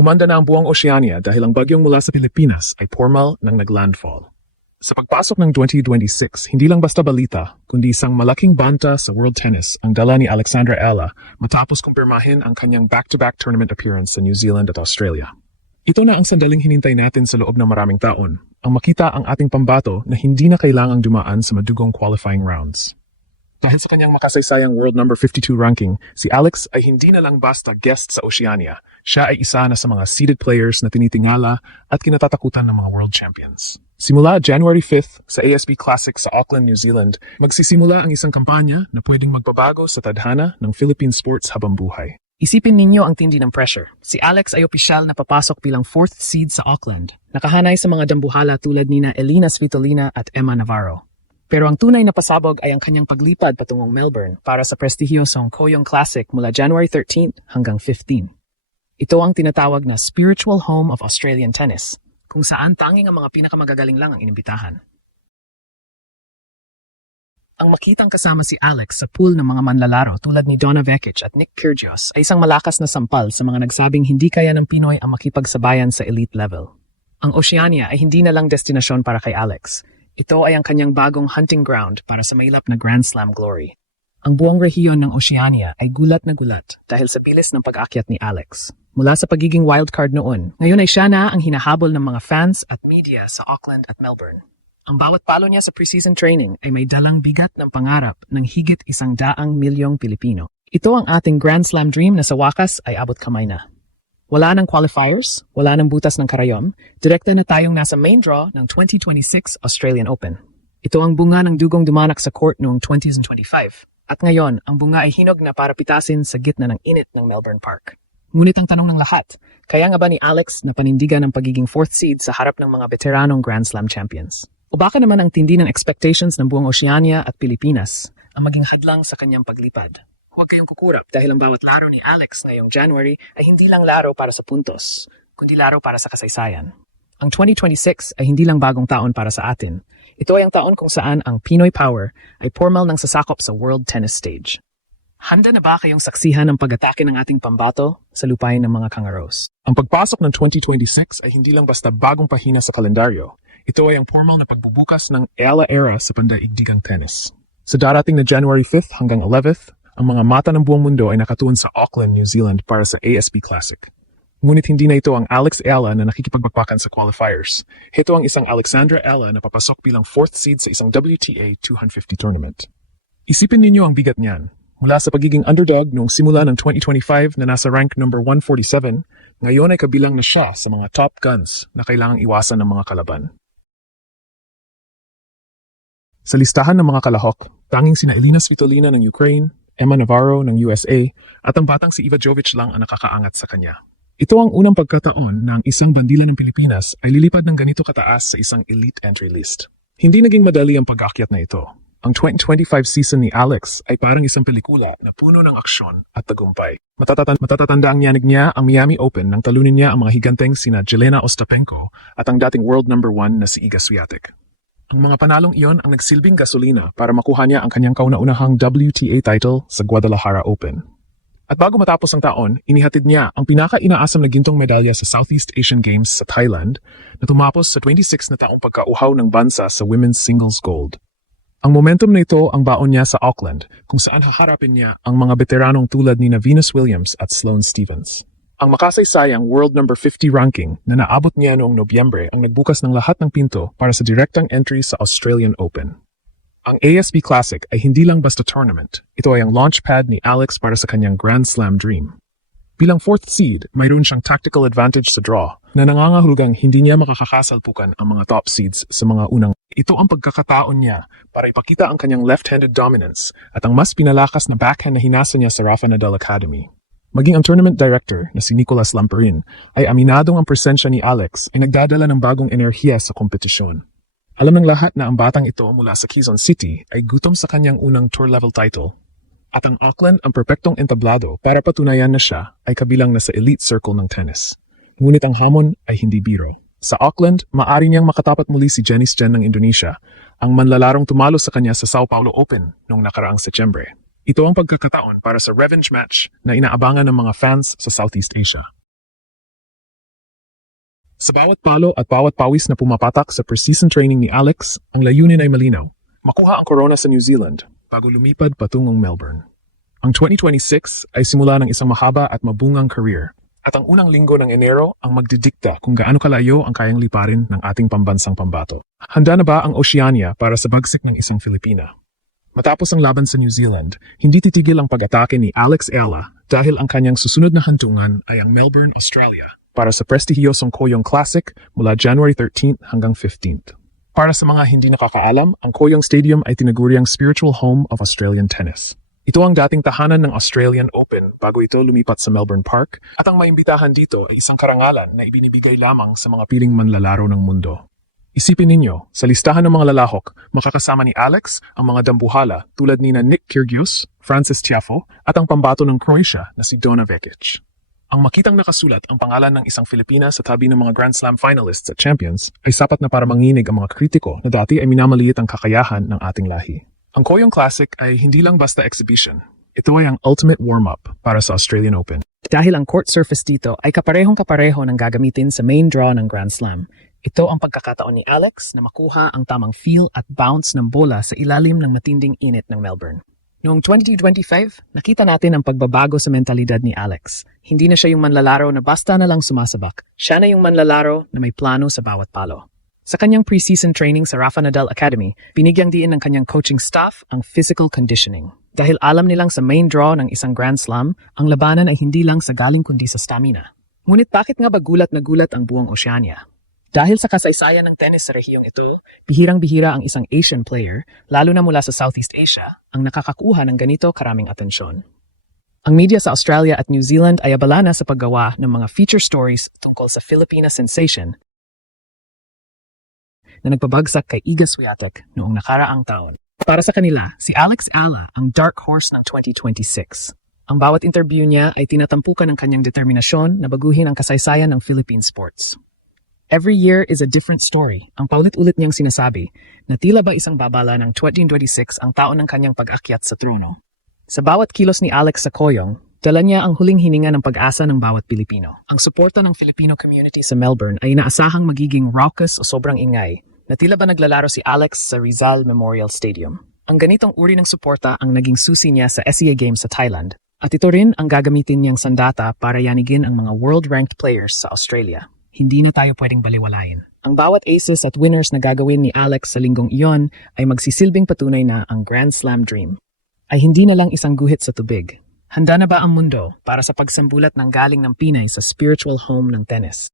Humanda na ang buong Oceania dahil ang bagyong mula sa Pilipinas ay formal nang naglandfall. Sa pagpasok ng 2026, hindi lang basta balita, kundi isang malaking banta sa World Tennis ang dala ni Alexandra Ella matapos kumpirmahin ang kanyang back-to-back tournament appearance sa New Zealand at Australia. Ito na ang sandaling hinintay natin sa loob ng maraming taon, ang makita ang ating pambato na hindi na kailangang dumaan sa madugong qualifying rounds. Dahil sa kanyang makasaysayang world number 52 ranking, si Alex ay hindi na lang basta guest sa Oceania. Siya ay isa na sa mga seeded players na tinitingala at kinatatakutan ng mga world champions. Simula January 5th sa ASB Classic sa Auckland, New Zealand, magsisimula ang isang kampanya na pwedeng magbabago sa tadhana ng Philippine sports habang buhay. Isipin ninyo ang tindi ng pressure. Si Alex ay opisyal na papasok bilang 4th seed sa Auckland. Nakahanay sa mga dambuhala tulad nina Elina Svitolina at Emma Navarro. Pero ang tunay na pasabog ay ang kanyang paglipad patungong Melbourne para sa prestihiyosong Koyong Classic mula January 13 hanggang 15. Ito ang tinatawag na spiritual home of Australian tennis, kung saan tanging ang mga pinakamagagaling lang ang inimbitahan. Ang makitang kasama si Alex sa pool ng mga manlalaro tulad ni Donna Vekic at Nick Kyrgios ay isang malakas na sampal sa mga nagsabing hindi kaya ng Pinoy ang makipagsabayan sa elite level. Ang Oceania ay hindi na lang destinasyon para kay Alex. Ito ay ang kanyang bagong hunting ground para sa mailap na Grand Slam glory. Ang buong rehiyon ng Oceania ay gulat na gulat dahil sa bilis ng pag-akyat ni Alex. Mula sa pagiging wildcard noon, ngayon ay siya na ang hinahabol ng mga fans at media sa Auckland at Melbourne. Ang bawat palo niya sa preseason training ay may dalang bigat ng pangarap ng higit 100 milyong Pilipino. Ito ang ating Grand Slam dream na sa wakas ay abot kamay na. Wala ng qualifiers, wala ng butas ng karayom, direkta na tayong nasa main draw ng 2026 Australian Open. Ito ang bunga ng dugong dumanak sa court noong 2025. At ngayon, ang bunga ay hinog na para pitasin sa gitna ng init ng Melbourne Park. Ngunit ang tanong ng lahat, kaya nga ba ni Alex na panindigan ang pagiging 4th seed sa harap ng mga veteranong Grand Slam champions? O baka naman ang tindi ng expectations ng buong Oceania at Pilipinas ang maging hadlang sa kanyang paglipad? Huwag kayong kukurap dahil ang bawat laro ni Alex ngayong January ay hindi lang laro para sa puntos, kundi laro para sa kasaysayan. Ang 2026 ay hindi lang bagong taon para sa atin. Ito ay ang taon kung saan ang Pinoy Power ay formal ng sasakop sa world tennis stage. Handa na ba kayong saksihan ng pag-atake ng ating pambato sa lupain ng mga kangaros? Ang pagpasok ng 2026 ay hindi lang basta bagong pahina sa kalendaryo. Ito ay ang formal na pagbubukas ng Ella era sa pandaigdigang tennis. Sa darating na January 5th hanggang 11th, ang mga mata ng buong mundo ay nakatuon sa Auckland, New Zealand para sa ASB Classic. Ngunit hindi na ito ang Alex Ella na nakikipagbakbakan sa qualifiers. Ito ang isang Alexandra Ella na papasok bilang 4th seed sa isang WTA 250 tournament. Isipin ninyo ang bigat niyan. Mula sa pagiging underdog noong simula ng 2025 na nasa rank number 147, ngayon ay kabilang na siya sa mga top guns na kailangang iwasan ng mga kalaban. Sa listahan ng mga kalahok, tanging sina Elina Svitolina ng Ukraine, Emma Navarro ng USA, at ang batang si Iva Jovic lang ang nakakaangat sa kanya. Ito ang unang pagkataon na ang isang bandila ng Pilipinas ay lilipad ng ganito kataas sa isang elite entry list. Hindi naging madali ang pag-akyat na ito. Ang 2025 season ni Alex ay parang isang pelikula na puno ng aksyon at tagumpay. Matatatanda ang yanig niya ang Miami Open nang talunin niya ang mga higanteng sina Jelena Ostapenko at ang dating world number 1 na si Iga Swiatek. Ang mga panalong iyon ang nagsilbing gasolina para makuha niya ang kanyang kauna-unahang WTA title sa Guadalajara Open. At bago matapos ang taon, inihatid niya ang pinaka-inaasam na gintong medalya sa Southeast Asian Games sa Thailand na tumapos sa 26 na taong pagkauhaw ng bansa sa women's singles gold. Ang momentum na ito ang baon niya sa Auckland kung saan haharapin niya ang mga veteranong tulad ni Venus Williams at Sloane Stephens. Ang makasaysayang world number 50 ranking na naabot niya noong Nobyembre ang nagbukas ng lahat ng pinto para sa direktang entry sa Australian Open. Ang ASB Classic ay hindi lang basta tournament, ito ay ang launchpad ni Alex para sa kanyang Grand Slam dream. Bilang 4th seed, mayroon siyang tactical advantage sa draw na nangangahulugang hindi niya makakakasalpukan ang mga top seeds sa mga unang. Ito ang pagkakataon niya para ipakita ang kanyang left-handed dominance at ang mas pinalakas na backhand na hinasa niya sa Rafa Nadal Academy. Maging ang tournament director na si Nicolas Lamperin ay aminadong ang presensya ni Alex ay nagdadala ng bagong enerhiya sa kompetisyon. Alam ng lahat na ang batang ito mula sa Quezon City ay gutom sa kanyang unang tour-level title. At ang Auckland ang perpektong entablado para patunayan na siya ay kabilang na sa elite circle ng tennis. Ngunit ang hamon ay hindi biro. Sa Auckland, maaari niyang makatapat muli si Janice Jen ng Indonesia, ang manlalarong tumalo sa kanya sa Sao Paulo Open noong nakaraang Setyembre. Ito ang pagkakataon para sa revenge match na inaabangan ng mga fans sa Southeast Asia. Sa bawat palo at bawat pawis na pumapatak sa preseason training ni Alex, ang layunin ay malinaw. Makuha ang corona sa New Zealand bago lumipad patungong Melbourne. Ang 2026 ay simula ng isang mahaba at mabungang career. At ang unang linggo ng Enero ang magdidikta kung gaano kalayo ang kayang liparin ng ating pambansang pambato. Handa na ba ang Oceania para sa bagsik ng isang Filipina? Matapos ang laban sa New Zealand, hindi titigil ang pag-atake ni Alex Ella dahil ang kanyang susunod na hantungan ay ang Melbourne, Australia para sa prestihiyosong Koyong Classic mula January 13th hanggang 15th. Para sa mga hindi nakakaalam, ang Koyong Stadium ay tinaguriang spiritual home of Australian tennis. Ito ang dating tahanan ng Australian Open bago ito lumipat sa Melbourne Park at ang maimbitahan dito ay isang karangalan na ibinibigay lamang sa mga piling manlalaro ng mundo. Isipin ninyo, sa listahan ng mga lalahok, makakasama ni Alex ang mga dambuhala tulad ni Nick Kyrgios, Frances Tiafoe at ang pambato ng Croatia na si Dona Vekic. Ang makitang nakasulat ang pangalan ng isang Filipina sa tabi ng mga Grand Slam finalists at champions ay sapat na para manginig ang mga kritiko na dati ay minamaliit ang kakayahan ng ating lahi. Ang Koyong Classic ay hindi lang basta exhibition. Ito ay ang ultimate warm-up para sa Australian Open. Dahil ang court surface dito ay kaparehong-kapareho ng gagamitin sa main draw ng Grand Slam. Ito ang pagkakataon ni Alex na makuha ang tamang feel at bounce ng bola sa ilalim ng matinding init ng Melbourne. Noong 2025, nakita natin ang pagbabago sa mentalidad ni Alex. Hindi na siya yung manlalaro na basta na lang sumasabak. Siya na yung manlalaro na may plano sa bawat palo. Sa kanyang preseason training sa Rafa Nadal Academy, binigyang diin ng kanyang coaching staff ang physical conditioning. Dahil alam nilang sa main draw ng isang Grand Slam, ang labanan ay hindi lang sa galing kundi sa stamina. Ngunit bakit nga ba gulat na gulat ang buong Oceania? Dahil sa kasaysayan ng tennis sa rehiyong ito, bihirang-bihira ang isang Asian player, lalo na mula sa Southeast Asia, ang nakakakuha ng ganito karaming atensyon. Ang media sa Australia at New Zealand ay abala na sa paggawa ng mga feature stories tungkol sa Filipina sensation na nagpabagsak kay Iga Swiatek noong nakaraang taon. Para sa kanila, si Alex Ella ang dark horse ng 2026. Ang bawat interview niya ay tinatampukan ng kanyang determinasyon na baguhin ang kasaysayan ng Philippine sports. Every year is a different story. Ang paulit-ulit niyang sinasabi na tila ba isang babala ng 2026 ang taon ng kanyang pag-akyat sa trono. Sa bawat kilos ni Alex sa Koyong, dala niya ang huling hininga ng pag-asa ng bawat Pilipino. Ang suporta ng Filipino community sa Melbourne ay inaasahang magiging raucous o sobrang ingay na tila ba naglalaro si Alex sa Rizal Memorial Stadium. Ang ganitong uri ng suporta ang naging susi niya sa SEA Games sa Thailand at ito rin ang gagamitin niyang sandata para yanigin ang mga world-ranked players sa Australia. Hindi na tayo pwedeng baliwalain. Ang bawat aces at winners na gagawin ni Alex sa linggong iyon ay magsisilbing patunay na ang Grand Slam dream ay hindi na lang isang guhit sa tubig. Handa na ba ang mundo para sa pagsambulat ng galing ng Pinay sa spiritual home ng tennis?